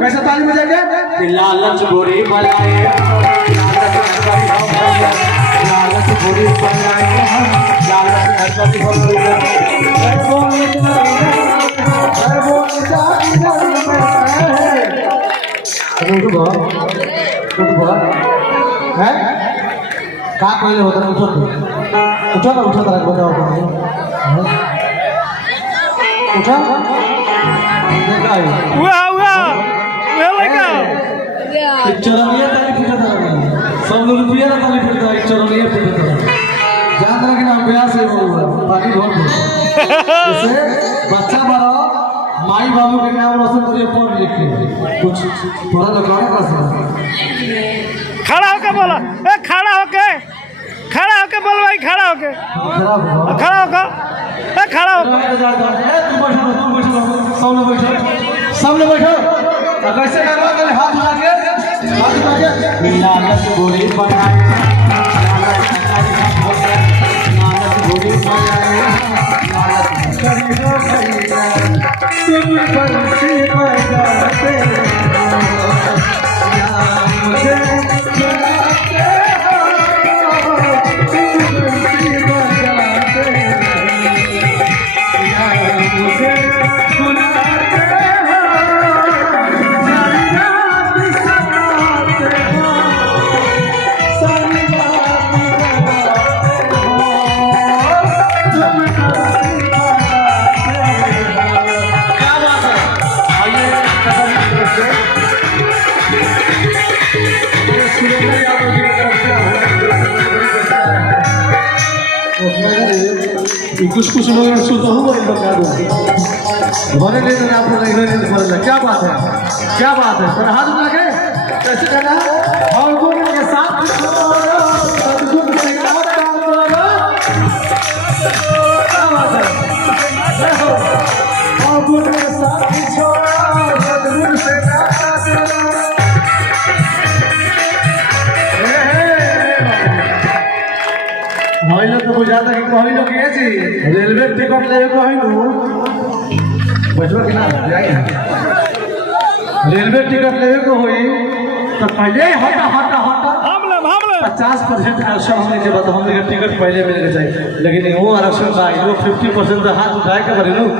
कैसे ताली बजाएंगे? लालच बुरी बलाए, लालच बुरी बलाए, लालच बुरी है का कहले होता है? उठो ना उठो तरह बताओ उठा देखा चरनिया ताली फीटा था सब लोग रुपया ना ताली फीटा एक चरनिया फीटा था जान रहा कि ना ब्याह से बोल पानी ढोल जैसे बच्चा बड़ा माई बाबू के नाम रोशन करिए पढ़ लिख के कुछ थोड़ा लगाना का खड़ा होके बोलो, ए खड़ा होके बोलो भाई, खड़ा होके ए खड़ा होके सब लोग बैठो कैसे करवा के हाथ उठा के लालच बुरी बनाए, लालच बुरी बनाए, तुम बंसी बजाते मुझे बुलाते हो, तुम बंसी बजाते मुझे बुलाते हो, सारी रात सताते हो, सारी रात सताते हो, तुम बंसी कुछ लोग सुनता हूँ भले ले आप लोग क्या बात है पर हाथ उठा के कैसे कहना है और गुण के साथ सदगुण के साथ काम करो, क्या बात है और गुण के साथ छोड़ो सदगुण से नाता करो। महिला तो बुझाता कि कहलो कि ऐसी रेलवे टिकट ले कहलो बचवा के ना जाए रेलवे टिकट ले को होई तो पहले हटा 50% आरक्षण होने के बाद हमने टिकट पहले मिलना चाहिए, लेकिन वो आरक्षण का वो 50% तो हाथ उठाए के बड़े लोग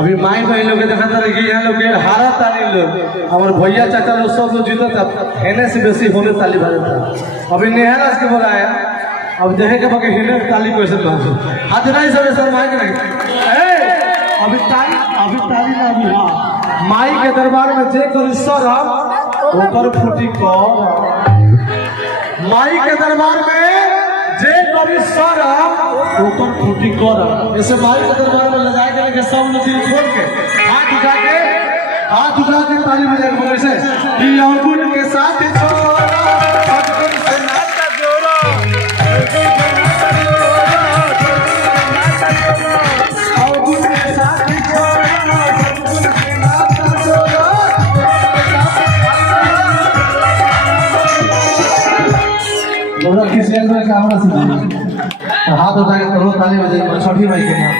अभी माई बहन लोग के देखा था कि यहाँ लोग हारा ताली लोग हमारे भैया चाचा लोग सब लोग जीता था हेने से बेसी होने ताली बजाता अभी नेहरा के बोलाया अब देखे के बाकी हिने ताली कैसे बाजो हाथ नहीं सर माइक नहीं अभी ताली ना अभी हाँ माई के दरबार में जे कर सर हम ऊपर फूटी को माई के दरबार में जे कर सर हम ऊपर फूटी कर ऐसे माई के दरबार में ले जाए के सब लोग दिल खोल के हाथ उठा के ताली बजा के बोले से कि अंकुर के साथ छोड़ा सदगुण से नाता जोड़ा हाथ उठा के करो ताली बजाई छठी माई के नाम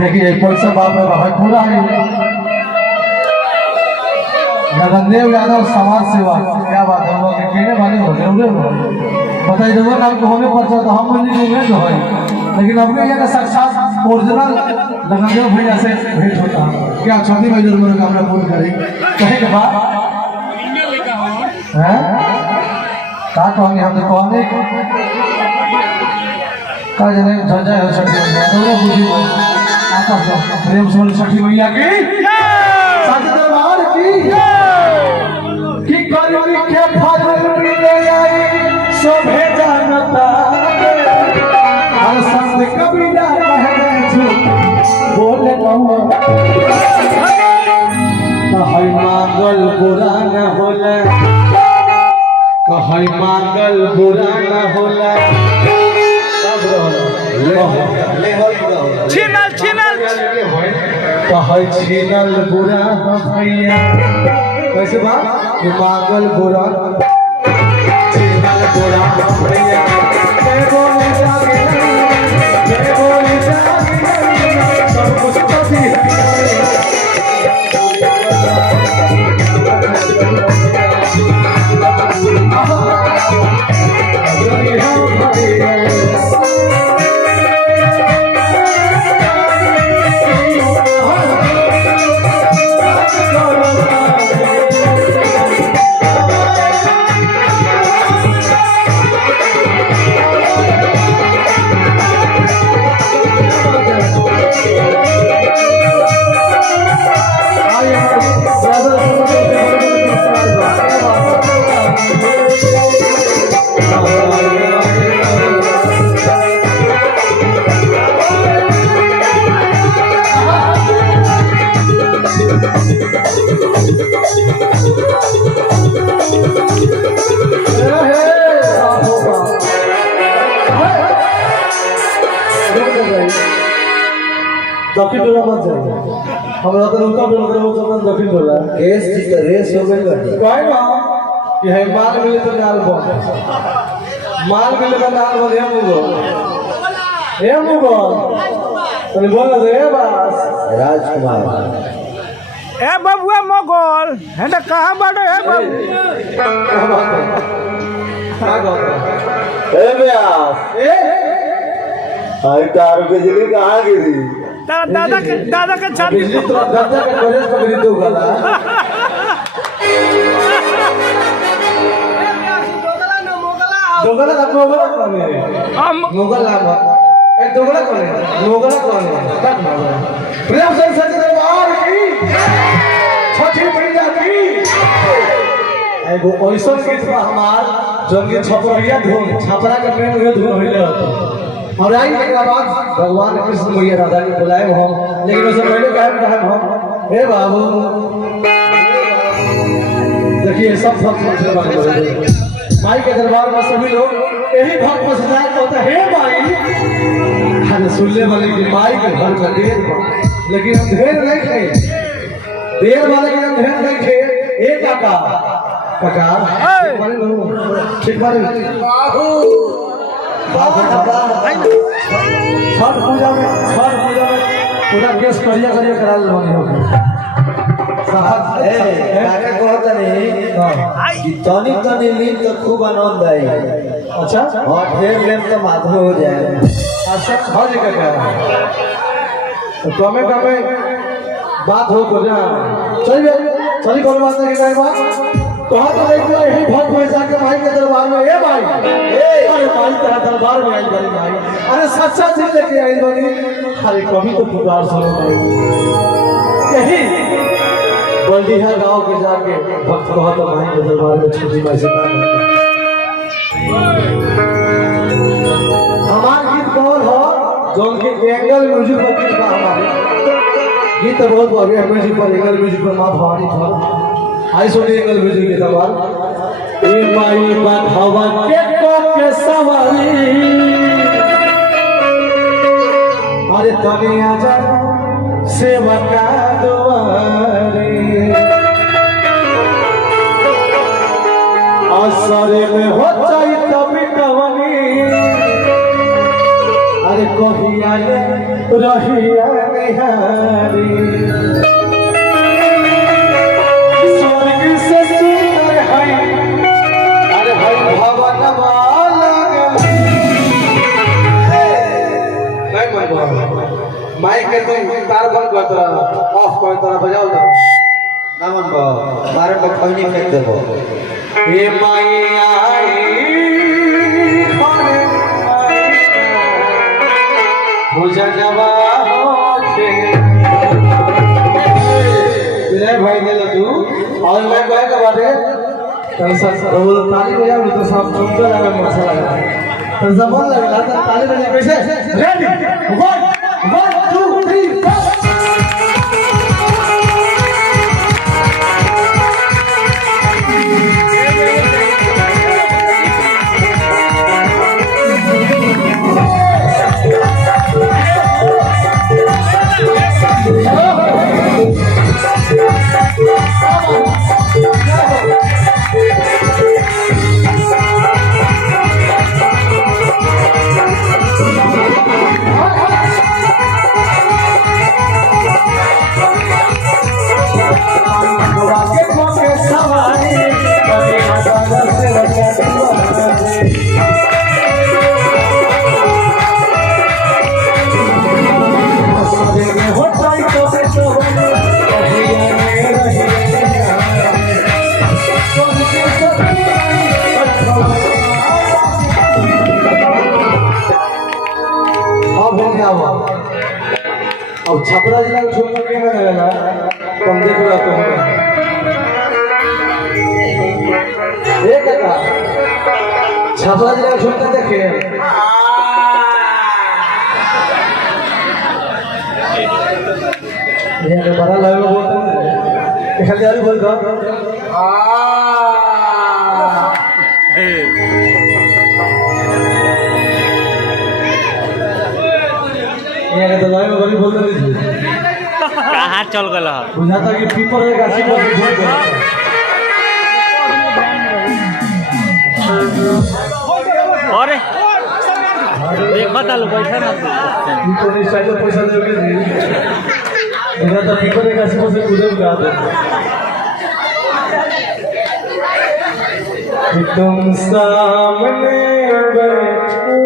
देखिए पैसा बाप रे बाप पूरा है नगनदेव यादव समाज सेवा क्या बात है लोग केने वाले हो गए बताइए दो नाम को होने पर तो हम नहीं में जो है लेकिन अपने यहाँ का साक्षात ओरिजिनल नगनदेव भैया से भेंट होता क्या छठी माई जरूर कामना पूर्ण करें कहे के बाद हैं का कहनी हम तो कहने का जने जय हो छठी मैया दोनों बुझी आपस में प्रेम से छठी मैया की सच दरबार की कि कलमी के फल मिले आई शोभे जानता हर संत कबीरा कहने झूठ बोले कहै मांगल बुरा न होला कहै मांगल बुरा न होला सब छिनल कहै छिनल बुरा भैया कैसे बात मांगल बुरा छिनल बुरा भैया जय बोले जागे सब कुछ कभी हमरा तो उत्तर उत्तर दक्षिण बोला रेस तो रेस हो गई बाटे कहे ना कि है माल मिले तो नाल बन माल मिले तो नाल बन हे मुगो तने बोल दे बस राजकुमार ए बबुआ मोगल है ना कहाँ बाटे है बाबू ए व्यास ए आई तार बिजली कहाँ गिरी तारा दादा के छाती बिजली तो दादा के कॉलेज पकड़ी तो गला दोगला का दोगला कौन है हम मुगल नाम ए दोगला कौन है दोगला कौन है तक मारो प्रेम से सच दरबार की छठी मैया की एगो ओइसन गीत बा हमार जौन के छपरिया धुन छपरा के प्रेम उहे धुन होइले होतो और आई के बाद भगवान कृष्ण मैया राधा के बुलाए हम लेकिन उससे पहले कहे हम हे बाबू देखिए सब से बात माई के दरबार में सभी लोग यही भाव पर सजाए तो होता है माई हर सुनने वाले की माई के घर का देर लेकिन हम ढेर नहीं थे देर वाले के हम ढेर नहीं थे एक काका काका ठीक बारे छठ पूजा में पूरा केस करिया करा लो काका कहता नहीं कि तनी तनी ली तो खूब आनंद आई अच्छा और ढेर लेम तो माधो हो जाए अच्छा हो जाएगा क्या कमे कमे बात हो तो जा चलिए कोई बात नहीं कहीं बात कहा तो एक यही बहुत पैसा के भाई के दरबार में ए भाई अरे भाई तेरा दरबार में आई बड़ी भाई अरे सच्चा चीज लेके आई बनी अरे कभी तो पुकार सुनो भाई यही बल्दिया गांव के जाके भक्त कहा तो भाई के दरबार में छोटी माई से हमार गीत कौन हो जो उनके एंगल म्यूजिक पर गीत बा हमारे गीत तो बहुत बढ़िया म्यूजिक पर एंगल म्यूजिक पर माँ भवानी था आई सुनिए एंगल म्यूजिक के सवाल ए माई बाधावा के सवारी अरे तने आजा सेवा का दुआरे असरे में हो जाई तभी कवनी अरे कहिया रहिया निहारी स्वर्ग से सुंदर है अरे है भवन वाला माइक के तुम तार बंद कर दो ऑफ कर दो बजाओ दो ना मन बा मारे पर खैनी फेंक देबो ए माई आई भुजनवा होके विनय भाई ने तू और मैं कहे का बाटे तंसा वो ताली बजाओ तो सब सुंदर लगा मजा लगा तंसा बोल लगा ताली बजा कैसे रेडी 1 2 3 4 अब छपरा जिला को छोड़ के ना लगेगा तुम देख रहे हो एक का छपरा जिला को छोड़ के देखे ये बड़ा लगा बोलते खाली यार बोल दो ये तो लाइव बड़ी बोलते नहीं कहाँ चल गल बुझाता कि पीपर है गाछी पर से घूम गया। अरे देखो तालू बैठा ना पीपर इस साइड में पैसा दोगे नहीं बुझाता पीपर है गाछी पर से कूदे गया कि तुम सामने बैठो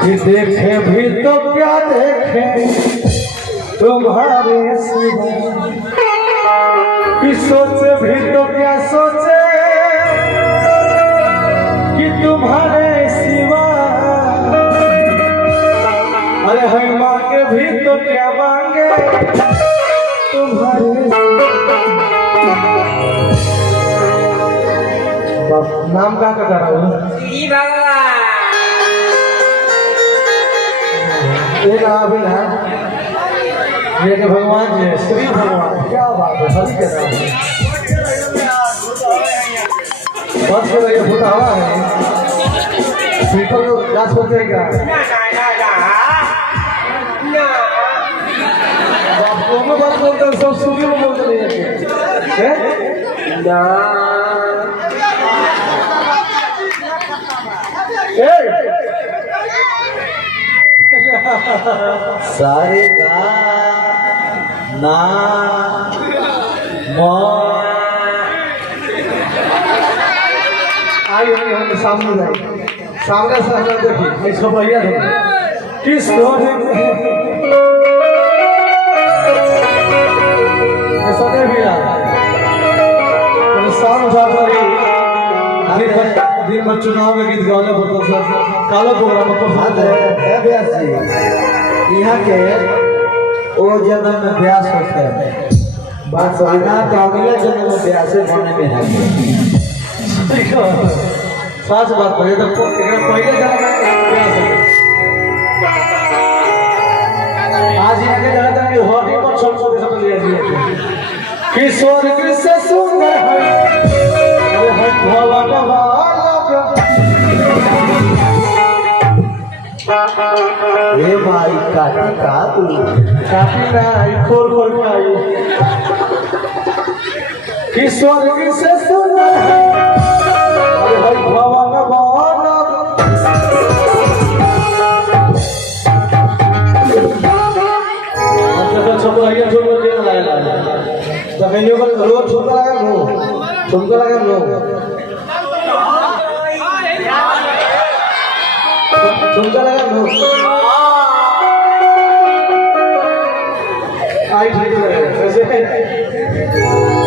कि देखे भी तो क्या देखे तुम्हारे सिवा कि सोचे भी तो क्या सोचे कि तुम्हारे सिवा अरे हम मांगे भी तो क्या मांगे तुम्हारे नाम का करा हो ये नाम भी ना ये के भगवान जी श्री भगवान क्या बात है हरि के नाम बस के लिए फुटा हुआ है पीपल को गाछ पर देगा दोनों बात बोलते हैं सब सुबह में बोलते नहीं है ना सारे का ना आइए हम सामने जाए सामने से हम देखिए ऐसा भैया किस सदे भैया शाम जाकर दिन में चुनाव में गीत गाने पड़ता सर कालो प्रोग्राम बात है व्यास जी यहाँ के वो जन्म में व्यास होते हैं बात समझना तो अगले जन्म में व्यास होने में है सच बात है तो पहले जन्म में व्यास है आज यहाँ के जगह तक होली पर छोड़ सब ले दिए किशोर कृष्ण सुंदर है अरे है भगवान ये भाई काटी का तू काफी ना आई खोल खोल के आई किशोर कृष्ण सुंदर है अरे है भगवान छोटा लगे छोटा लगे कहीं पर रोज छोटा लगा नो छोटा लगा नो छोटा लगा नो आई ठीक है ऐसे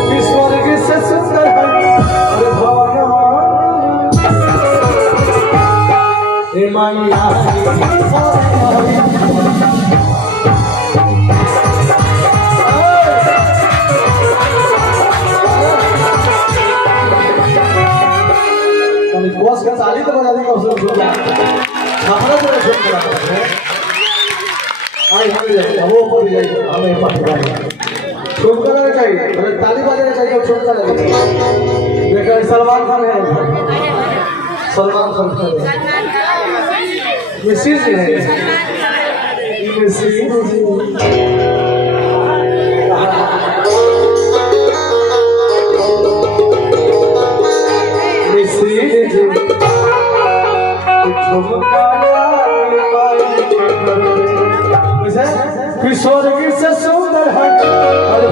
किशोर की सुंदर है अरे भगवान हे माया बॉस का ताली तो बजा देगा उसको हमारा तो शुरू करा है आई हम वो ऊपर जाइए हमें पास जाइए शुरू करना चाहिए अरे ताली बजाना चाहिए और शुरू करना चाहिए देखा सलमान खान है सलमान खान मिसिस जी है मिसिस किशोर की से सुंदर है अरे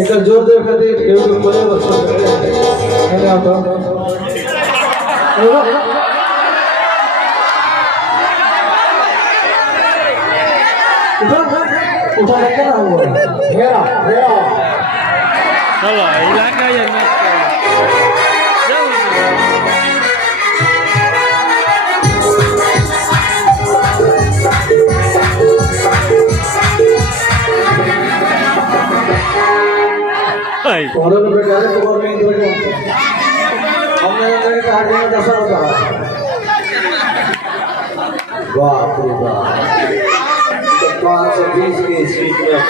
एक जोर दे खातिर केहू के बोले बस सामने आओ तो उठा लेके ना हुआ मेरा मेरा चलो इलाका ये मत और लोग बेचारे तो और नहीं दो हमने लगे कहा कि 10 होता बाप रे बाप 520 के स्पीड में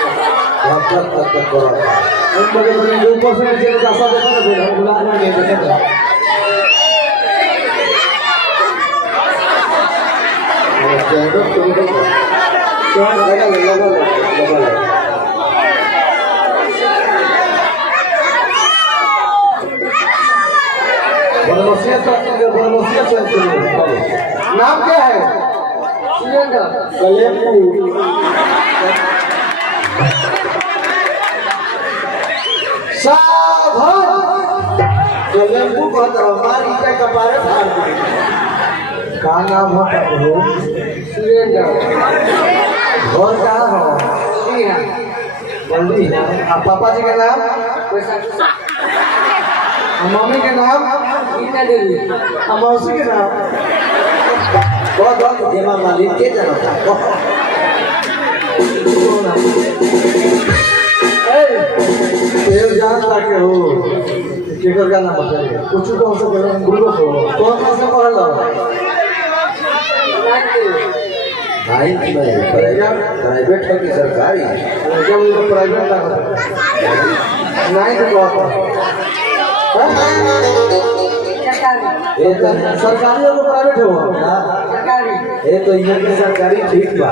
तक करो हम बड़े बड़े ऊपर से नीचे 10 देखा ना फिर हम बुलाना नहीं देखेगा चलो तुम तो लगा बनमसिया नाम क्या है कलेम्बू बहुत हमारी क्या कपारे फाड़ दी का नाम होता है और कहाँ हो जल्दी पापा जी का नाम मम्मी के नाम मौसी के नाम बहुत जेमा मालिक के जाना था जानता के हो केकर का नाम बताइए कुछ कौन सा गुरु हो कौन सा पढ़ लो भाई प्राइवेट है कि सरकारी जब प्राइवेट का नहीं तो सरकारी और प्राइवेट हो ये तो इधर के सरकारी ठीक बा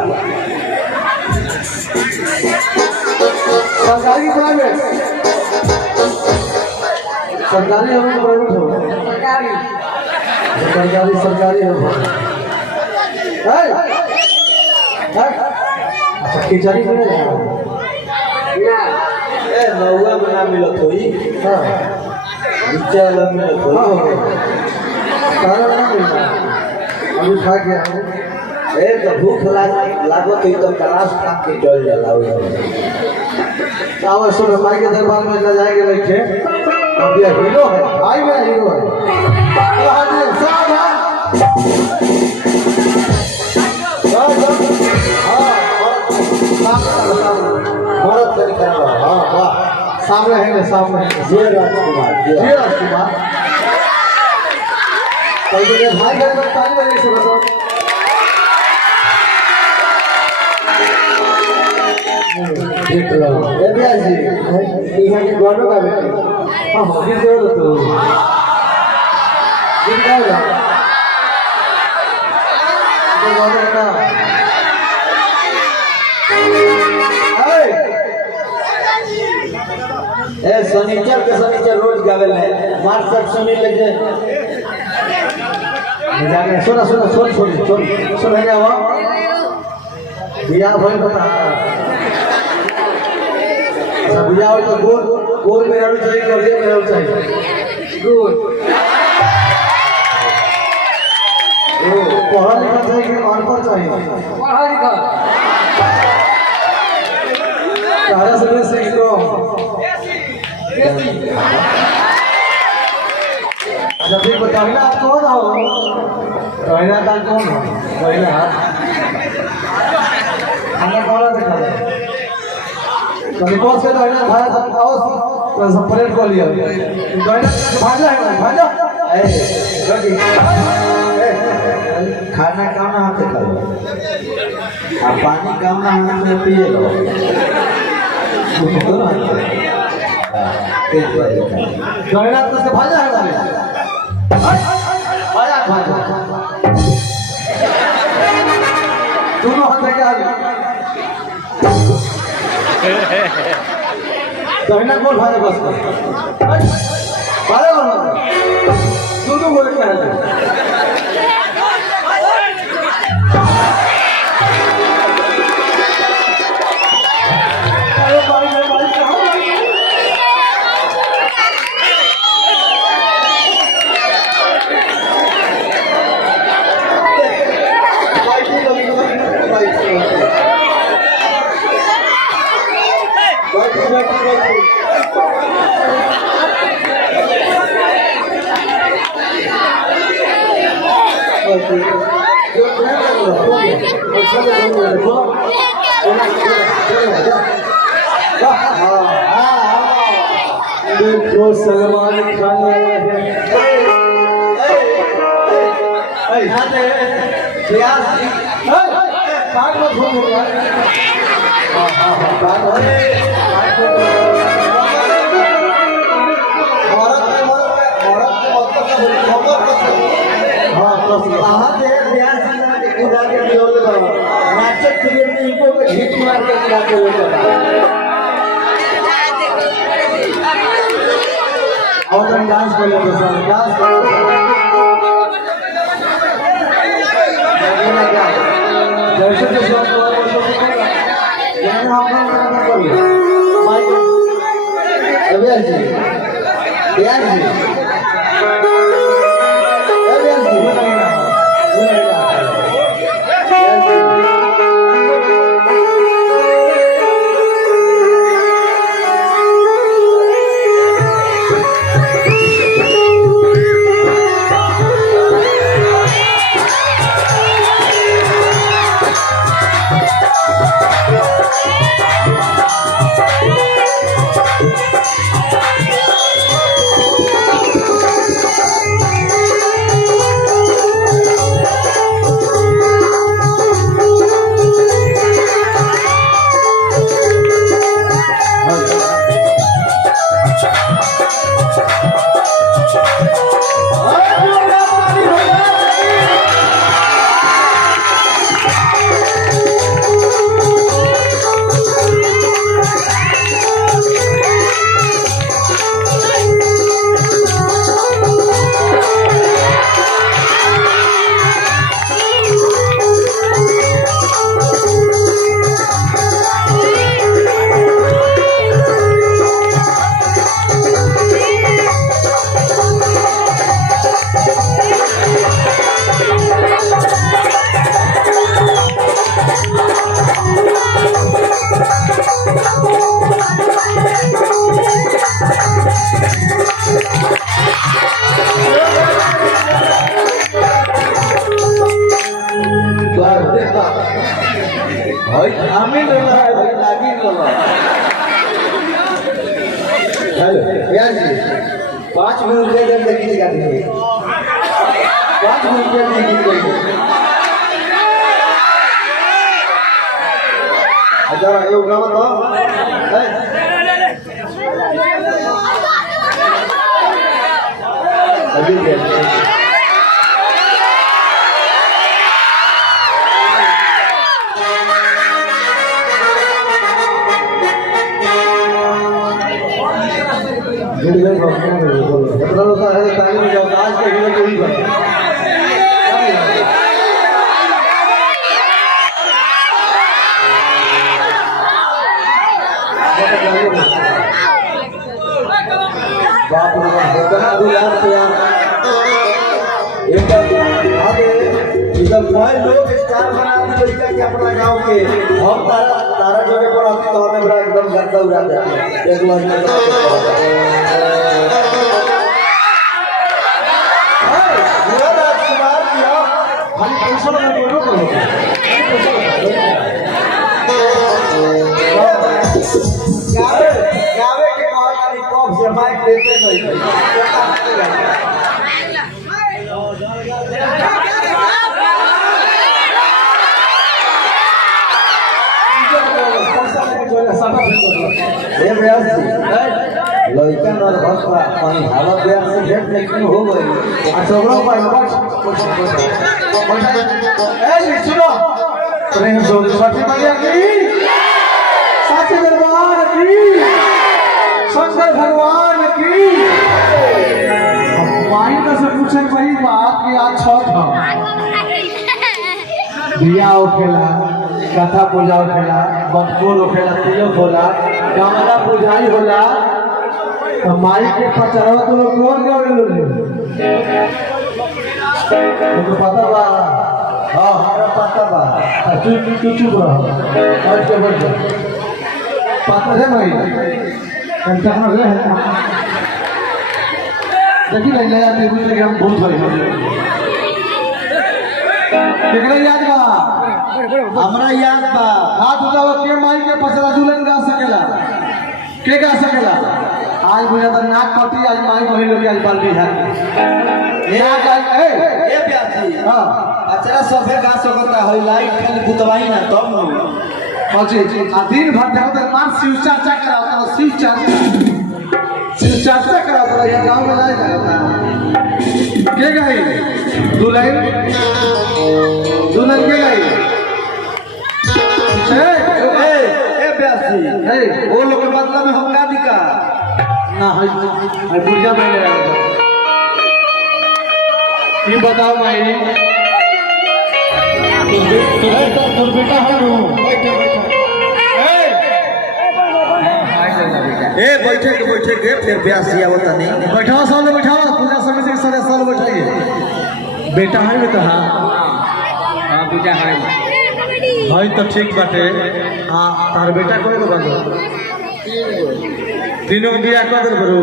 सरकारी की प्राइवेट सरकारी हो प्राइवेट हो सरकारी हो अच्छा खिचड़ी में नौवा में ना मिलत होई हाँ नीचे वाला मिलत होई सारा ना मिलना अभी खा के आओ तो भूख लागत ही तो तलाश खा के चल जाला आओ सुनो माई के दरबार में ले जाएंगे बैठे अब ये हीरो है भाई मेरा हीरो है सामने है सामने जय राजकुमार कल मेरे भाई घर में ताली बजे सुनो तो देख लो ए भैया जी यहाँ के गानों का बेटे हाँ मुझे दे दो तो दिन का होगा तो गानों का शनिचर के शनिचर रोज गावेल है मार सब सुनी लेके सुना सुना सुन सुन सुन सुन है क्या हुआ बिया भाई बता अच्छा बिया हो तो गोल गोल में रहना चाहिए कर दिया में रहना चाहिए गोल पढ़ा लिखा चाहिए कि अनपढ़ चाहिए पढ़ा लिखा तारा से कम जब भी बताइए आप कौन हो रोहिना का कौन हो रोहिना खाना कौन दिखा कभी कौन से रोहिना खाया था आओ तो सब परेड को लिया रोहिना भाजा है भाजा खाना कम ना हाथ खा लो और पानी कम ना हाथ में पिए लो रोहिना तो से भाजा है भाजा भाजा दोनों हाथ लेके आ गए रोहिना कौन भाजा बस भाजा कौन दोनों बोले क्या है सलमान खान और डांस कर लेते सर डांस जैसे जैसे हेलो भैया जी 5 मिनट दे दें देखिए क्या देखिए 5 मिनट दे देखिए जरा ये उगला मत अभी मतलब होता है ताली में जाओ आज के हीरो को ही बना बाप रे कितना यार तो यार एकदम आगे इधर कोई लोग स्टार बना दिए क्या कि अपना गांव के हम तारा जगह पर आते तो हमें बड़ा एकदम गंदा उड़ा देते एक बार हम टेंशन में बोलो करो गावे के कॉल वाली कॉप से माइक देते नहीं ये ब्यास लड़का और भक्ता पानी हालत ब्यास से भेंट लेकिन हो गई अच्छा ओकरा पाई ए सुनो प्रेम जोड़ी सच्ची मैया की सच्चे दरबार की शंकर भगवान की माई का से पूछे वही बात कि आज छठ है दिया होखेला कथा पूजा होखेला बटकोर होखेला तिलक होला कामना पूजाई होला तो माई के पचरवा तो लोग कौन गावे लोग तो पता बा हां हमरा पता बा तू चुप रह और के बैठ पता है भाई कंटा में रहे देखी नहीं ले आते कुछ हम भूल गए केकरा याद बा हमरा याद बा हाथ उठाओ के माई के पचरा दुल्हन गा सकेला के गा सकेला आज बुझा तो नाक कटी आज माई बहिन लोग के आज बाल्टी झाड़ नाक आज ए प्यासी हां अचरा सफे घास होता है लाइट खाली बुतवाई ना तब नो पहुंचे आ दिन भर जाओ तो मार शिव चर्चा कराओ तो शिव चर्चा कराओ तो ये गांव में लाए जाता के गई दुल्हन के गई ए प्यासी ए वो लोग के मतलब में हम का दिका ना है बुढ़िया में ले आया ये बताओ भाई तो बेटा है रो बैठे के फिर प्यासी आवता नहीं बैठाओ सब लोग बैठाओ पूजा समिति के सदस्य सब बैठाइए बेटा है बेटा हाँ बेटा है भाई तो ठीक बाटे हाँ तार बेटा कोई बता दो तीनों बिया कर दे बरू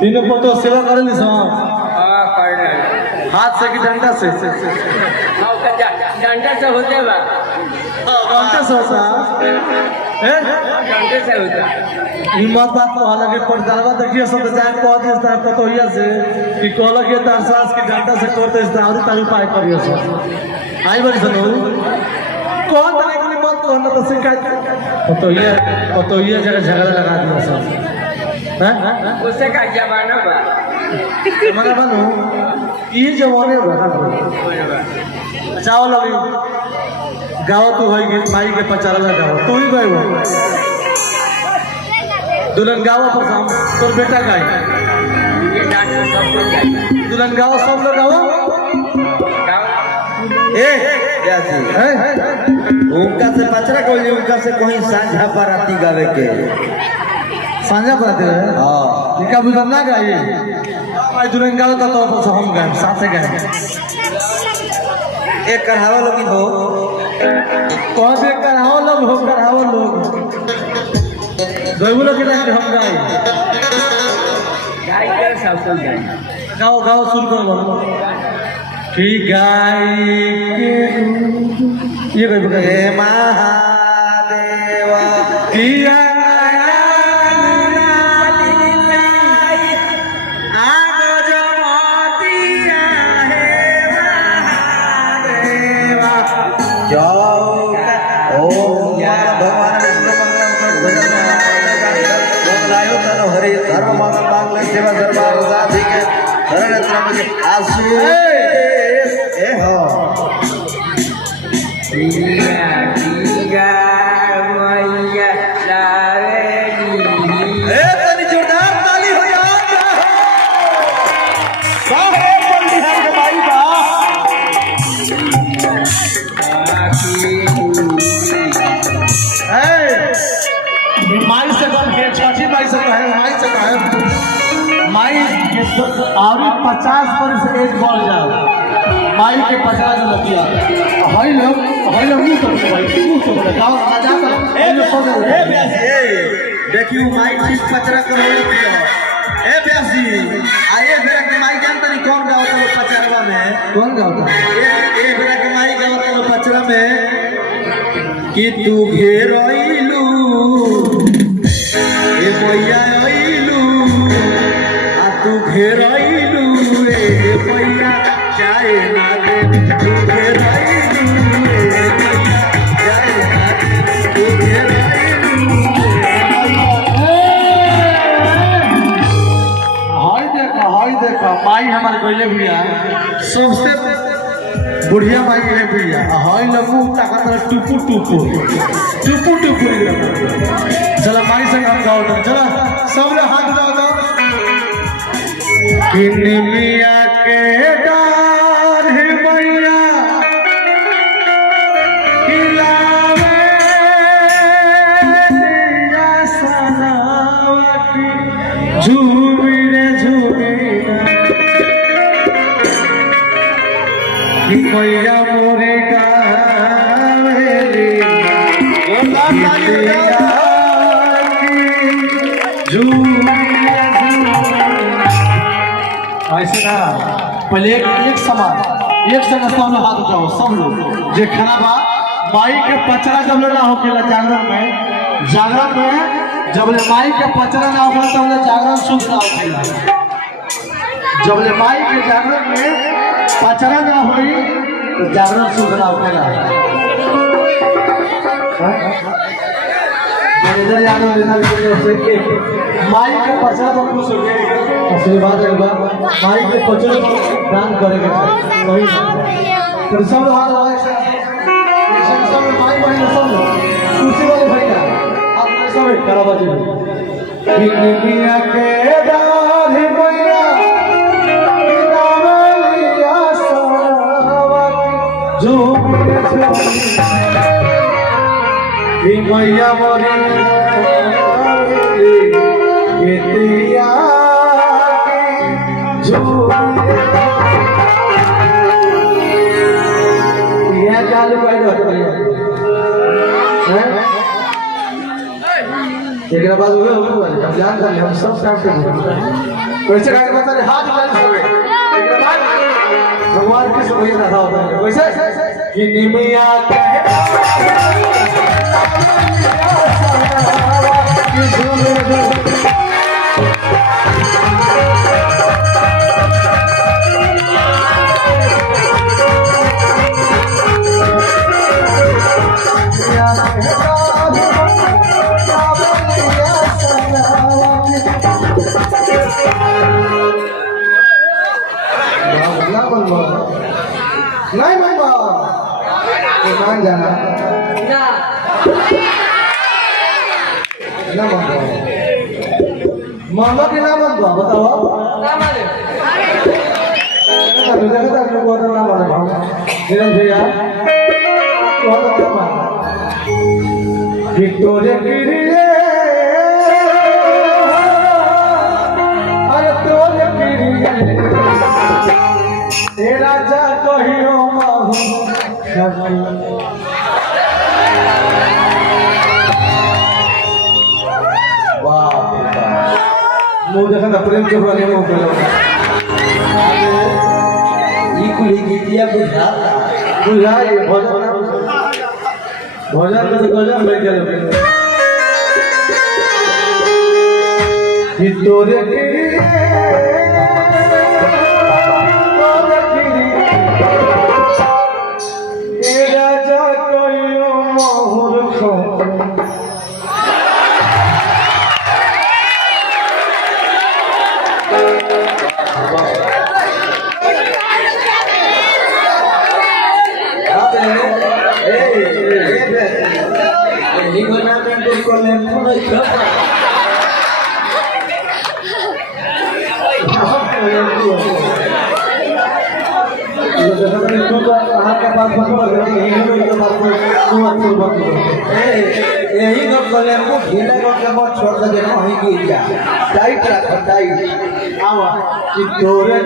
तीनों को तो सेवा कर ली सो हाथ से कि डंडा से डंडा से होते बा डंडा से होता डंडे से होता हिम्मत बात तो हालांकि पर्दावा देखिए सब जान को दिस तार को तो हिया से कि कहला के तार सास की डंडा से करते इस दारू तारू पाए करियो सो आई बड़ी सुनो कौन तने के लिए मत करना तो शिकायत तो ये जगह झगड़ा लगा दिया सब हैं उससे का जमाना बा हमारा बनो ये जमाने बा चावल लगी गाँव तू होगी माई के पचारा गाँव तू ही गए हो दुल्हन गाँव पर शाम तोर बेटा गाय दुल्हन गाँव सब लोग गाँव ए प्यासी उनका से पचरा कोई उनका से कहीं सांझा बाराती गावे के सांझा बनाते हैं हां इनका भी ना गाइए भाई दुल्हन गाँव का तो हम गाए साथ से गाए एक कढ़ावा लोग हो कौन से कराओ लोग गए लोग के हम गाए गाय के सब कुछ गाय गाओ सुन कर बोलो कि गाय ये गए हे महादेवा किया हरे धर्म मंगल मांगले सेवा दरबार साधी के शरण त्रम के आसु ए हो मैया ए तनी जोरदार ताली हो यार साहे बलिहार के भाई बा माई से कम है छठी माई से कहे माई से कहे माई और 50 वर्ष एज बढ़ जाओ माई के 50 लतिया हई लोग नहीं करते भाई तू तो बताओ आजा कर ए ब्यासी देखियो माई ठीक पचरा करो ए ब्यासी आए बेरा के माई जानता नहीं कौन गावत है पचरवा में कौन गाता ए बेरा के माई गावत है पचरा में कि तू घेरइलू ए मैया आइलू आ तू घेरइलू ए मैया जाए ना दे तू घेरइलू ए मैया जाए ना दे तू घेरइलू हई देखा माई हमारे गइले भैया सबसे बुढ़िया माई है भैया हई लगू ताकत टुपू चला माई से हम गाओ चला सब लोग हाथ उठाओ तो किनिया के डार है मैया खिलावे दिया सनावती झूमी रे झूमी मैया मोरे गावेली ऐसे ना पहले एक समान एक संग सब लोग हाथ उठाओ सब लोग जे खाना बा माई के पचरा जब लेना हो के जागरण में जब ले माई के पचरा ना हो तब ले जागरण शुद्ध ना होखेला। जब ले माई के जागरण में पचरा ना होई तो जागरण शुद्ध ना होखेला। मैनेजर यादव लेना से माई के पचरा पर खुश हो गए। असली बात है माई के पचरा दान करेंगे वही तो सब लोग हाथ लगाए सब माई बहन सब खुशी वाले भैया आप सब करा बजे दुनिया के दाढ़ी मैया नावलिया सवावत झूमे झूमे मैया मोरी गीतिया झूमे यह चालू कर दो एक बाद हम जानते हैं हम सब काम करते वैसे का पता है हाथ उठाने से एक बाद भगवान की सोई रहा होता है वैसे कि निमिया नहीं मामा मान जाना ना मामा के नाम बताओ भैया विक्टोरिया अरे तोरे राजा कहियो मुँह देखा था प्रेम के बारे में गीतिया बुझा भजन का गजन बैठ गया तोरे राजा कहियो मोहर यही गले को ढीला करके मत छोड़ सके ना वहीं की जा टाइट रख टाइट आवा कि तोरे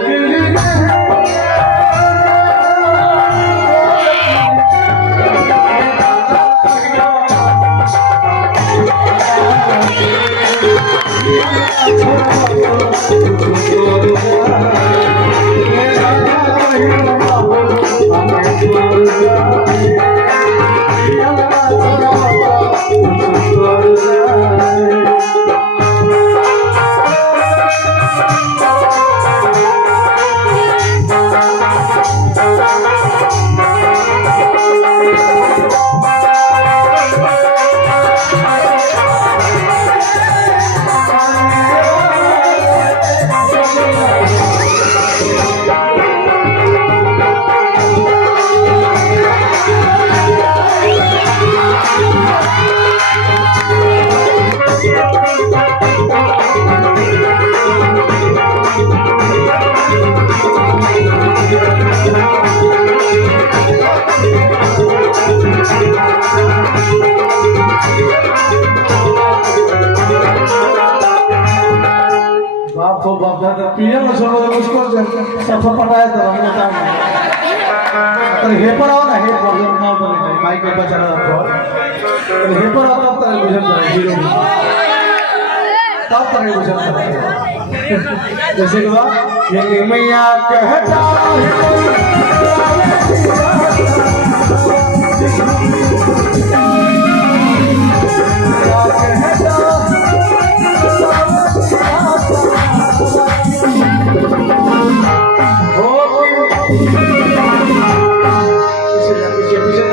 पीएम उसको सब पटाया तो हम बताऊं तो हे पर आओ ना हे प्रॉब्लम ना बने माइक पे बचाना आपको तो हे पर आओ तब तक बुझन जाए जीरो तब तक बुझन जाए जैसे कि ये मैया कहता है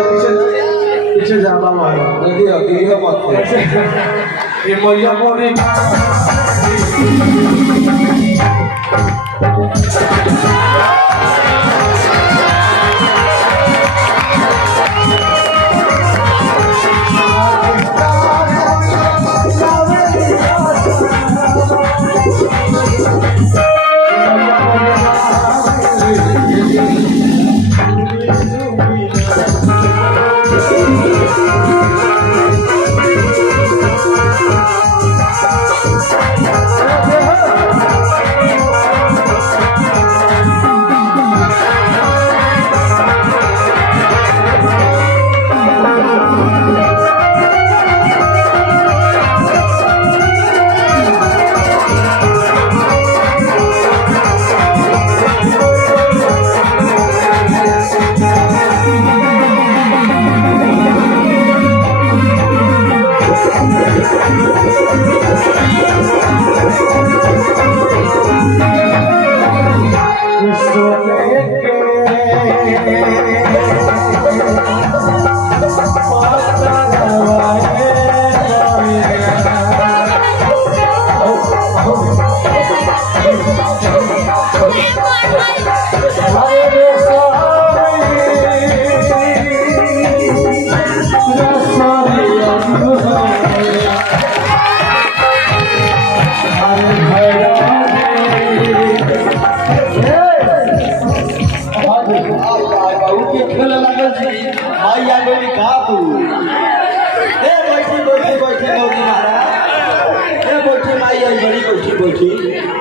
पीछे जा बाबा देखिए मत ये मैया मोरी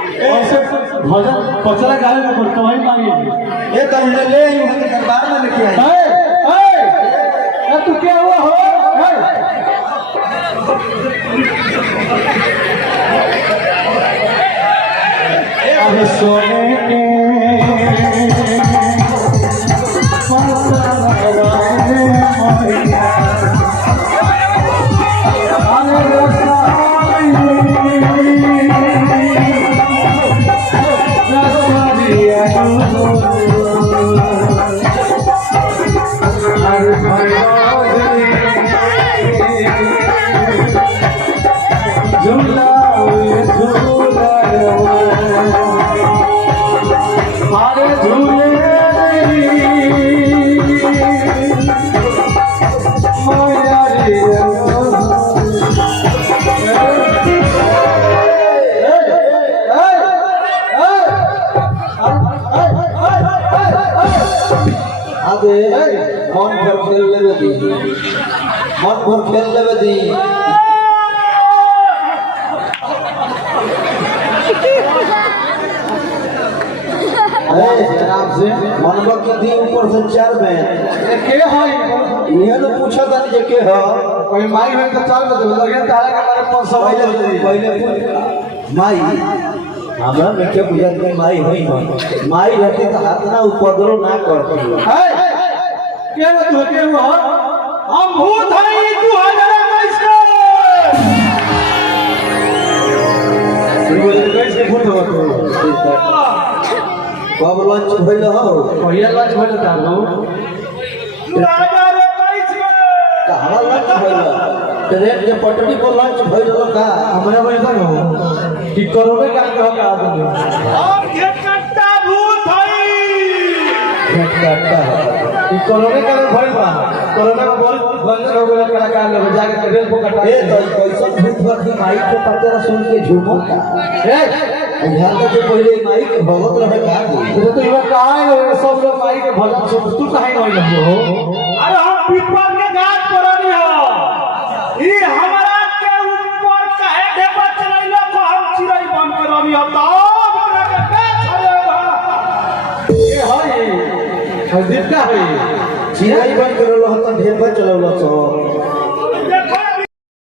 भजन पचरा गावे में पड़ता वही मांगे ये तो हमने ले आई वहां के दरबार में लेके आई ए तू क्या हुआ हो अरे सोने के मन भर खेल लेवे दी मन भर खेल लेवे दी आराम से मन भर के दी ऊपर से चार में के है ये तो पूछा था जे के ह कोई माई है तो चल दे लगे तारा के बारे में सब पहले माई हमरा में क्या बुझा कि माई होई माई रहती तो हाथ ना उपद्रव ना करती है क्या तू के हुआ हम भूत है 2021 का कैसे भूत हो तो कब लंच भइल हो पहिया लंच भइल था लो 2021 में कहां लंच भइल ट्रेन के पटरी पर लंच भइल का हमरा भइल था कि करोड़े का का आदमी और घेटकट्टा भूत है घेटकट्टा कि करोड़े का भइल बा कोरोना में बहुत बंद हो गया कलाकार लोग जाके ट्रेन को कटा ए तो कैसे भूत बाकी माइक के पतरा सुन के झूमो का ए ध्यान से पहले माइक भगत रहे का तो ये कहां है सब लोग माई के भजन सुन तू कहां नहीं हो अरे हम पीपल के गाछ पर नहीं हो ई हमारा के ऊपर काहे ढेपा चलैलो को हम चिड़ै बन के रही हो तब के छरेगा ये है दिक्कत है चिड़ै बन के रहलो त ढेपा चललो छ